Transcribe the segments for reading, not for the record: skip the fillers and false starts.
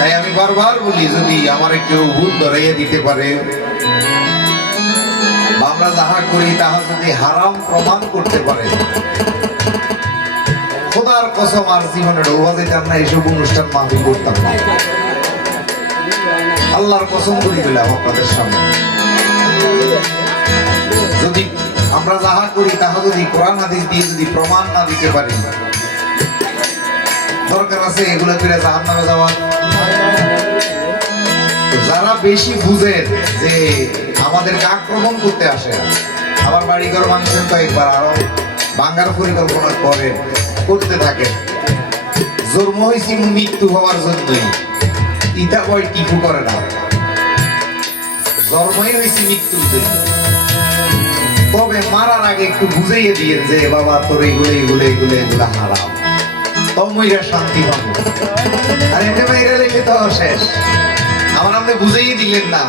তাই আমি বারবার বলি, যদি আমার কেউ ভুল ধরাইয়া দিতে পারে, আমরা যাহা করি তাহা যদি হারাম প্রমাণ করতে পারে, খোদার কসম আর জীবনে ডোবা যেতাম না, এসব অনুষ্ঠান মাহফিল করতাম না। আল্লাহর কসম করি দিলাম আপনাদের সামনে, যদি আমরা যাহা করি তাহা যদি কোরআন হাদিস দিয়ে যদি প্রমাণ না দিতে পারি, দরকার আছে এগুলো করে জাহান্নামে যাওয়া। যারা বেশি বুঝেন যে আমাদেরকে আক্রমণ করতে আসে, আমার বাড়িঘর মানুষের কয়েকবার আরো ভাঙ্গার পরিকল্পনা করেন, করতে থাকে। জন্ম হয়েছি মৃত্যু হওয়ার জন্যই, ইটা বই টিকু করে না, জন্মই হয়েছি মৃত্যুর জন্য। তবে মারার আগে একটু বুঝাইয়ে দিয়ে যে বাবা তোর এগুলো এগুলো এগুলো এগুলো হারাম, তমইরা শান্তি পাবো। আর এমনি মাইরা লেগে তো শেষ। আমার আপনি বুঝাইয়ে দিলেন না,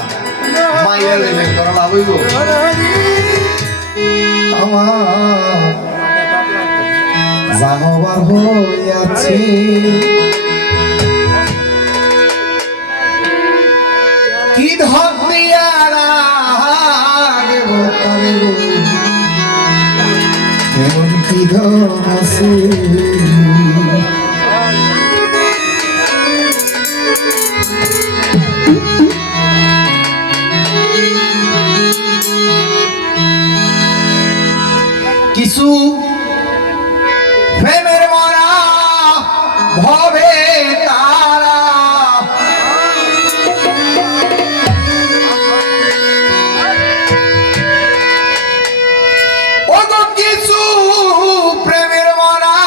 মাইরা লেগে করা লাভ হইব। আমার যা হবার হইয়াছে, কি ধর দিয়া রাগব তবে এমন কি ধর আছে। কিছু প্রেমের মরা ভবে তারা, কিছু প্রেমের মরা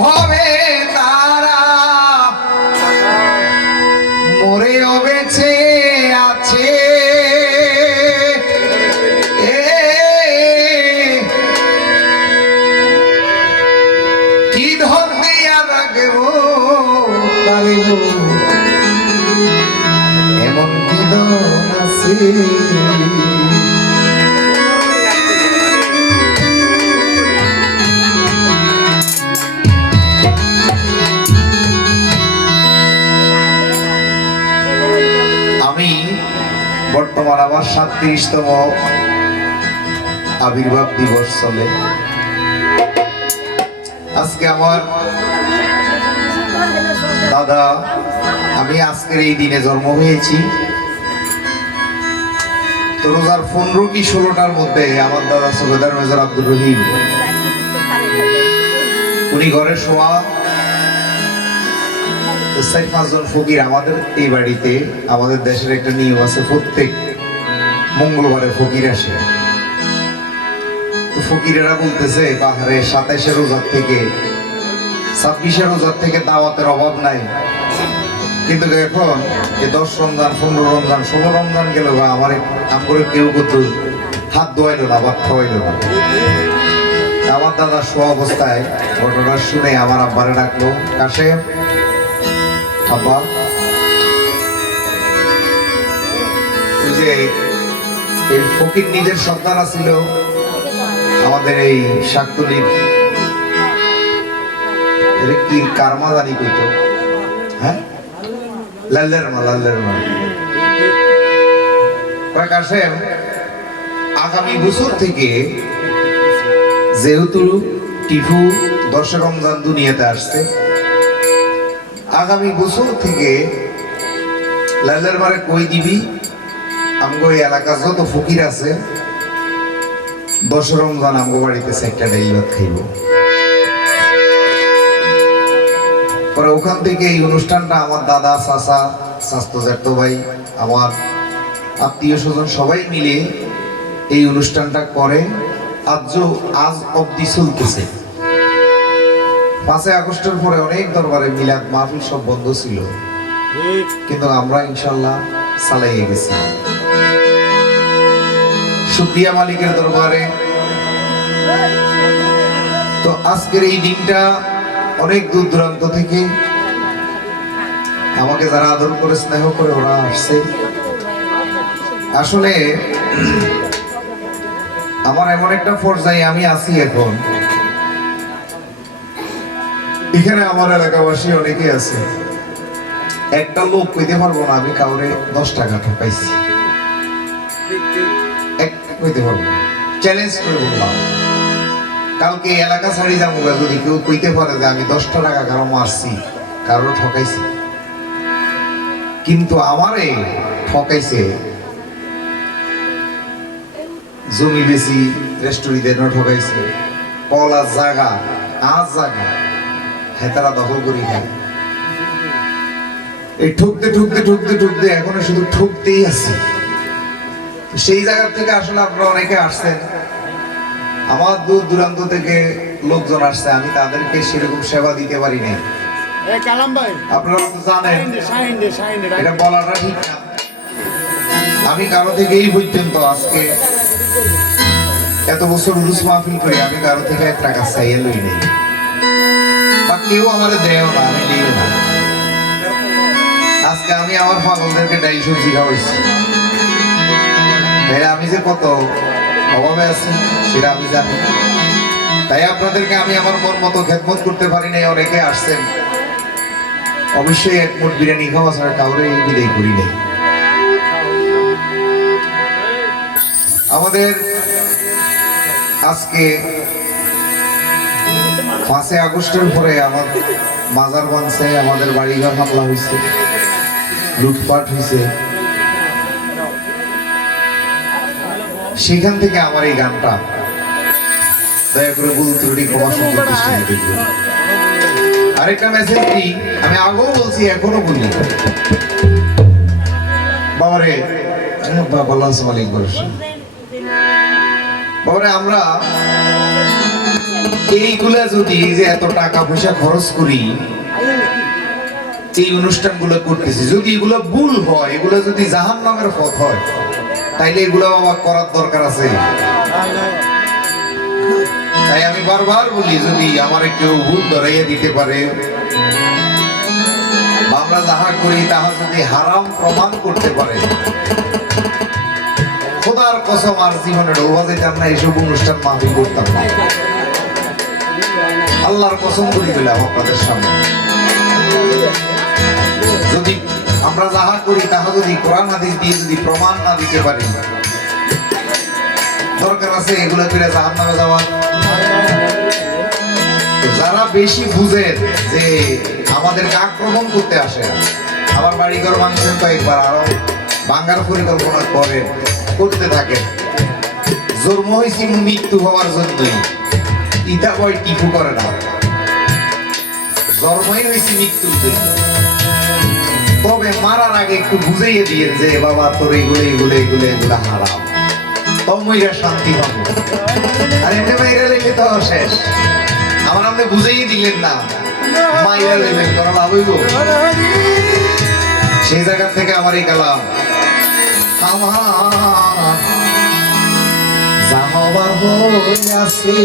ভবে তারা, মরেও বেঁচে আছে। কি ধর দিয়া রাখব এমন কি ধন আছে। আমি বর্তমান আমার 37তম আবির্ভাব দিবস চলে। আজকে আমার দাদা, আমি আজকের এই দিনে জন্ম হয়েছি তো রোজার 15 কি 16টার মধ্যে আমার দাদা সুবেদার মেজর আব্দুর রহিম, উনি ঘরে শোয়া। 4-5 জন ফকির আমাদের এই বাড়িতে, আমাদের দেশের একটা নিয়ম আছে, প্রত্যেক মঙ্গলবারে ফকির আসে। তো ফকিরেরা বলতেছে বাহারে 27 রোজার থেকে 26 রোজার থেকে দাওয়াতের অভাব নাই, কিন্তু এখন যে 10 রমজান 15 রমজান 16 রমজান গেল, আমার আমরে কেউ কিন্তু হাত ধোয়াইলো না, ভাত খাওয়াইলো না। আমার দাদা শোয়া অবস্থায় ঘটনা শুনে আমার আব্বারে ডাকলো, কাছে আব্বা, ওই যে এই ফকির নিজের সন্তান ছিল আমাদের এই শাকতলির, কি কারমা জানি কইত, হ্যাঁ লাল্লের মা কয়েক আসে। আগামী বছর থেকে যেহেতু টিফু 10 রমজান দুনিয়াতে আসছে, আগামী বছর থেকে লাল্লের মারে কই দিবি আমগো এই এলাকার যত ফকির আছে 10 রমজান আমগো বাড়িতে একটা ডাইল ভাত খাইব। পরে ওখান থেকে এই অনুষ্ঠানটা আমার দাদা, চাচা, স্বাস্থ্য জ্যাঠতো ভাই, আমার আত্মীয় স্বজন সবাই মিলে এই অনুষ্ঠানটা করে। আজ অবধি চলতেছে। 5 আগস্টের পরে অনেক দরবারে মিলাদ মাহফিল সব বন্ধ ছিল, কিন্তু আমরা ইনশাল্লাহ চালাইয়ে গেছি। শুকরিয়া মালিকের দরবারে। তো আজকের এই দিনটা অনেক দূর দূরান্ত থেকে আমাকে যারা আদর করে স্নেহ করে ওরা আসছে। আসলে আমার এমন একটা পর্যায়ে আমি আছি এখন, এখানে আমার এলাকাবাসী অনেকে আছে, একটা লোক কইতে পারবো না আমি কাউরে 10 টাকা ঠকাইছি, একটা কইতে পারবো। চ্যালেঞ্জ করে বললাম, কালকে এলাকা ছাড়ি যাবো যদি কেউ কইতে পারে যে আমি 10 টাকা কারো মারছি, কারো ঠকাইছি। কিন্তু আমারে ঠকাইছে জমি বেশি, রেস্টুরেন্টে ঠকাইছে, কলা জায়গা আজ জায়গা হেতারা দখল করি খায়। এই ঠুকতে ঠুকতে ঠুকতে ঠুকতে এখন শুধু ঠুকতেই আছে। সেই জায়গা থেকে আসলে আপনারা অনেকে আসছেন, আমার দূর দূরান্ত থেকে লোকজন আসছে, আমি তাদেরকে সেরকম সেবা দিতে পারি না। আপনারা তো জানেন এটা বলাটা ঠিক না। আমি কারো থেকে এই পর্যন্ত আজকে এত বছর উরুস মাহফিল করে আমি কারো থেকে 1 টাকা চাইয়ে লই নেই, বা কেউ আমারে দেয়ও না, আমি দিই না। আজকে আমি আমার পাগলদেরকে ডাই সবজি খাওয়াইছি, ভাইয়া আমি যে কত অভাবে আছি সেটা আমি জানি। তাই আপনাদেরকে আমি আমার মন মতো খেদমত করতে পারি নাই। অনেকে আসছেন, অবশ্যই 1 মুঠ বিরিয়ানি খাওয়া ছাড়া কাউরে বিদায় করি নাই। আমাদের আজকে 5 আগস্টের পরে আমার মাজার ভাঙছে, আমাদের বাড়িঘর হামলা হয়েছে, লুটপাট হয়েছে। সেখান থেকে আমার এই গানটা দয়া করে ভুল ত্রুটি ক্ষমা সুন্দর দৃষ্টিতে দেখবেন। আরেকটা মেসেজ দিই, আমি আগেও বলছি এখনো বলি, বাবারে বাবা মালিক বলছেন, বাবারে আমরা এইগুলা যদি যে এত টাকা পয়সা খরচ করি এই অনুষ্ঠানগুলো করতেছি, যদি এগুলো ভুল হয়, এগুলো যদি জাহান্নামের পথ হয়, তাইলে এগুলো বাবা করার দরকার আছে। তাই আমি বারবার বলি, যদি আমার কেউ ভুল ধরাইয়া দিতে পারে, আমরা যাহা করি তাহা যদি হারাম প্রমাণ করতে পারে, খোদার কসম আর জীবনে ডোবা যেতাম না, এইসব অনুষ্ঠান মাহফিল করতাম না। আল্লাহর কসম করি দিলাম আপনাদের সামনে, যদি আমরা যাহা করি তাহা যদি কোরআন হাদিস দিয়ে যদি প্রমাণ না দিতে পারি, দরকার আছে এগুলো করে জাহান্নামে যাওয়া। যারা বেশি বুঝেন যে আমাদেরকে আক্রমণ করতে আসে, আমার বাড়িঘর ভাঙছেন কয়েকবার, আরো ভাঙার পরিকল্পনা করেন, করতে থাকেন। জন্ম হয়েছি মৃত্যু হওয়ার জন্যই, ইটা বই টিপু করে না, জন্মই হয়েছি মৃত্যুর জন্য। তবে মারার আগে একটু বুঝাইয়ে দিয়ে যে বাবা তোর এগুলো এগুলো এগুলো এগুলো হারাম, তমইরা শান্তি পাবো। আর এমনি মাইরা লেগে তো শেষ, আমার আপনি বুঝাইয়ে দিলেন না, মাইরা লেগে করা লাভ হইব। সেই জায়গা থেকে আমার এই কালাম, আমার যা হবার হইয়াছে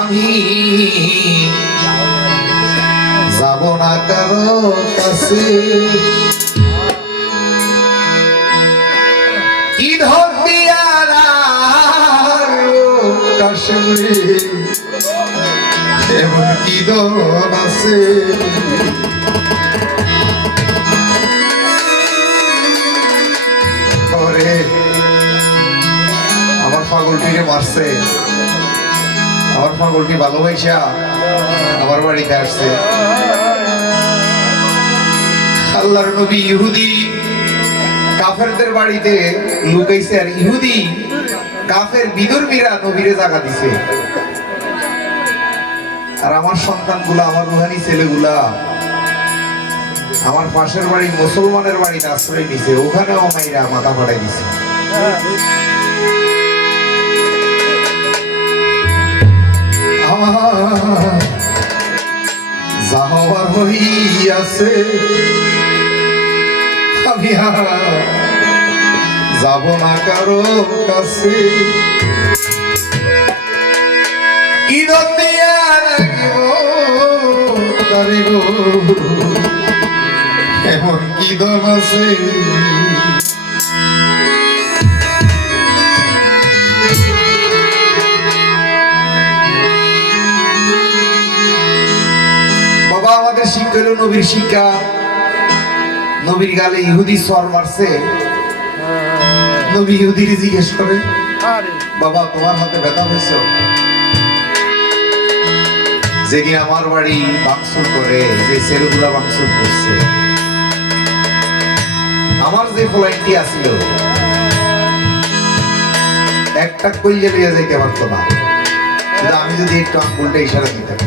আমি যাব না কারো কাছে, কি ধর দিয়ার কাশ্মীর এমন কি দর আছে, আমার পাগলটিকে মারছে, আমার পাগলটি ভালোবাসা আমার বাড়িতে আসছে। আল্লাহর নবী ইহুদি কাফেরদের বাড়িতে লুকাইছে, আর ইহুদি কাফের বিধর্মীরা নবীরে জায়গা দিছে। আর আমার সন্তানগুলা, আমার রুহানি ছেলেগুলা আমার পাশের বাড়ি মুসলমানের বাড়িতে আশ্রয় নিছে, ওখানেও মাইরা মাথা ফাটাই দিছে। যা হবার হইয়াছে আমি যাব না কারো কাছে, কি দিয়া রাখিব তারে গো এমন কি দম আছে। বাবা বাবা আমাদের শিক্ষা হলো নবীর শিক্ষা। নবীর গালে ইহুদি সর মারছে, নবী ইহুদির জিজ্ঞেস করে, বাবা তোমার হাতে ব্যথা হয়েছে? যেদিন আমার বাড়ি ভাঙচুর করে, যে ছেলেগুলা ভাঙচুর করছে, আমার যে ফ্লাইটটি আসছিল একটা কইলে লিয়ে যাইতে পারতো না, কিন্তু আমি যদি একটু আঙ্গুলটা ইশারা দিতাম।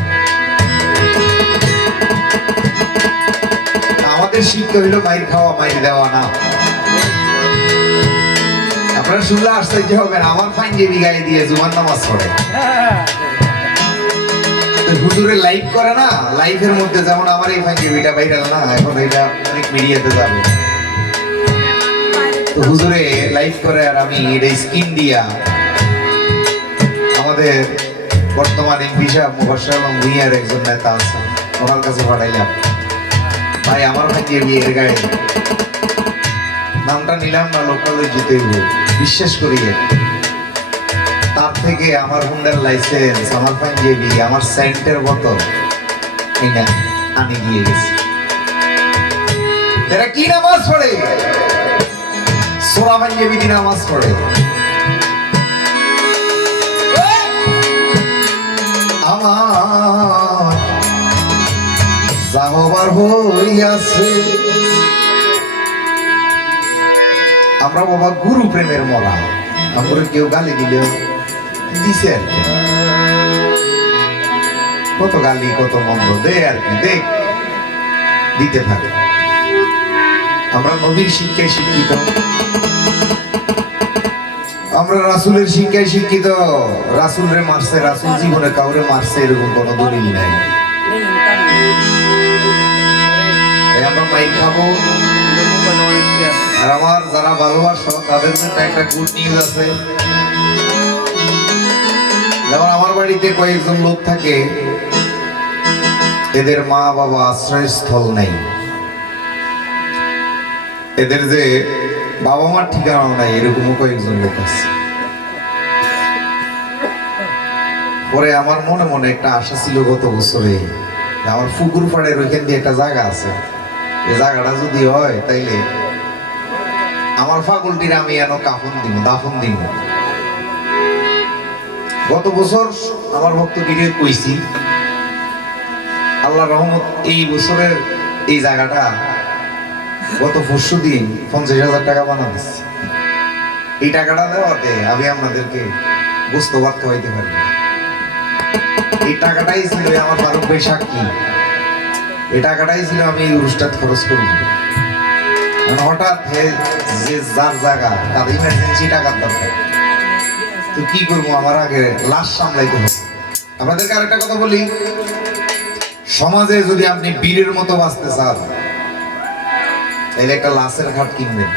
আমাদের শিক্ষা হইলো মাইর খাওয়া, মাইর দেওয়া না। আপনারা শুনলে আশ্চর্য হবেন, আমার পাঞ্জাবি গায়ে দিয়ে জুমার নামাজ পড়ে। হুজুরে লাইভ করে না, লাইভের মধ্যে যেমন আমার এই পাঞ্জাবিটা ভাইরাল না, এখন এটা অনেক মিডিয়াতে যাবে। তো হুজুরে লাইভ করে আর আমি এটা স্কিন দিয়া আমাদের বর্তমান এমপি সাহেব মুবাশশির আলম ভূঁইয়ার একজন নেতা আছে, ওনার কাছে পাঠাইলাম, ভাই আমার পাঞ্জাবি এর গায়ে, নামটা নিলাম না, লোকালে জিতে বিশ্বাস করিয়ে তার থেকে আমার হুন্ডার লাইসেন্স, আমার পাঞ্জাবি, আমার সেন্টের বোতল এটা আনি দিয়ে গেছে। এরা কি নামাজ পড়ে? সোরা পাঞ্জাবি দিয়ে নামাজ পড়ে। আমার যাহবার হইয়াছে, আমরা বাবা গুরু প্রেমের মরা, আমরা কেউ গালি দিলেও দিছে আর কি, কত গালি কত মন্দ দে আর কি, দেখ দিতে থাকে। আমরা নবীর শিক্ষায় শিক্ষিত, আমরা রাসূলের শিক্ষায় শিক্ষিত। রাসূল রে মারছে, রাসূল জীবনে কাউরে মারছে এরকম কোনো দলিল নাই। আমরা মাইর খাবো। আর আমার যারা ভালোবাসো তাদের জন্য একটা গুড নিউজ আছে। যেমন আমার বাড়িতে কয়েকজন লোক থাকে, এদের মা বাবা আশ্রয়স্থল নেই, এদের যে বাবা মার ঠিকানা নাই, এরকমও কয়েকজন লোক আছে। পরে আমার মনে মনে একটা আশা ছিল গত বছরে, আমার পুকুর পাড়ের ওইখান দিয়ে একটা জায়গা আছে, এই জায়গাটা যদি হয় তাইলে আমার পাগলটির আমি এনো কাফন দিব, দাফন দিব। গত বছর আমার ভক্তটিকে কইছি, আল্লাহ রহমত এই বছরের এই জায়গাটা গত পরশু দিন 50,000 টাকা বানা দিচ্ছি। এই টাকাটা দেওয়াতে আমি আপনাদেরকে গোস্ত ভাত খাওয়াইতে পারি। এই টাকাটাই ছিল আমার ফারুক ভাই সাক্ষী, এই টাকাটাই ছিল আমি এই অনুষ্ঠান খরচ করব। হঠাৎ যে যার জায়গা তার ইমার্জেন্সি টাকার দরকার, তো কি করবো, আমার আগে লাশ সামলাইতে হবে। আপনাদেরকে আরেকটা কথা বলি, সমাজে যদি আপনি বীরের মতো বাঁচতে চান তাহলে একটা লাশের ঘাট কিনবেন।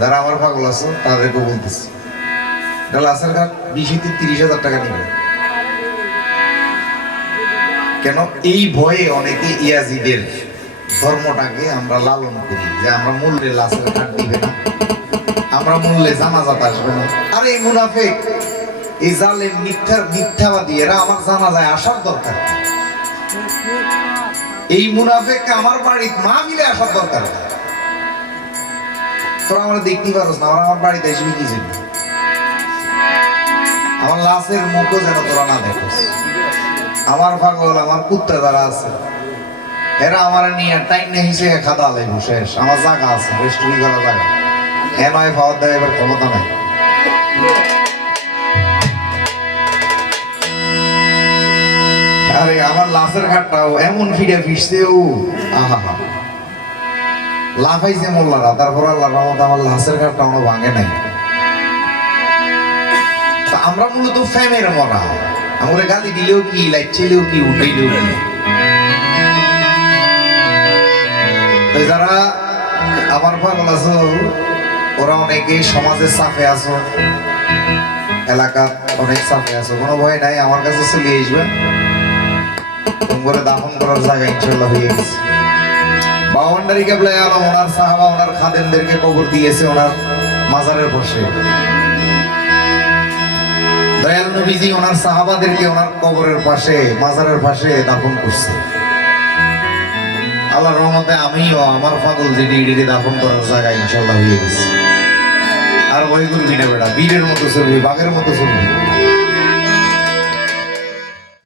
যারা আমার পাগল আছো তাদেরকে বলতেছি, একটা লাশের ঘাট 20-30,000 টাকা নিবে। কেন? এই ভয়ে অনেকে ইয়াজিদের ধর্মটাকে আমরা লালন করি, যে আমরা মূল্যে লাশের ঘাট দিবে না, আমরা মূল্যে জানাজাত আসবে না। আর এই মুনাফিক, এই জালেম, মিথ্যাবাদী, এরা আমার জানাজায় আসার দরকার। এই মুনাফিককে আমার বাড়ির মাহফিলে আসার দরকার। তোরা আমরা দেখতে পারোস না, আমার বাড়িতে এসে কি যাবে, আমার লাশের মুখও যেন তোরা না দেখোস। আমার পাগল, আমার কুত্তা যারা আছে, এরা আমার নিয়ে টাইম হিসেবে খাদা লাগবে শেষ। আমার জায়গা আছে, রেস্টুরি করা জায়গা, নয় পাওয়ার দেয় এবার ক্ষমতা নাই। আরে আমার লাশের ঘাটটাও এমন ফিরে ফিরছেও, আহা হা লাফাইছে মোল্লারা, তারপর আল্লাহর রহমতে আমার লাশের ঘাটটা আমরা ভাঙে নাই। আমরা মূলত ফ্যামের মরা, আমরা গালি দিলেও কি, লাইট ছেলেও কি, উঠাইলেও কি। যারা আমার পাগল আছো, ওরা অনেকে সমাজের চাপে আছো, এলাকার অনেক চাপে আছো, কোনো ভয় নাই, আমার কাছে চলে আসবে। দাফন করার জায়গা ইনশাল্লাহ হয়ে গেছে। বাউন্ডারি কেবলা আলম ওনার সাহাবা, ওনার খাদেমদেরকে কবর দিয়েছে ওনার মাজারের পাশে। দয়াল নবীজি ওনার সাহাবাদেরকে ওনার কবরের পাশে মাজারের পাশে দাফন করছে। আল্লাহর রহমতে আমিও আমার পাগল যেটি দাফন করার জায়গা ইনশাল্লাহ হয়ে গেছে। আর বই করবি না বেটা, বীরের মতো চলবি, বাঘের মতো চলবি।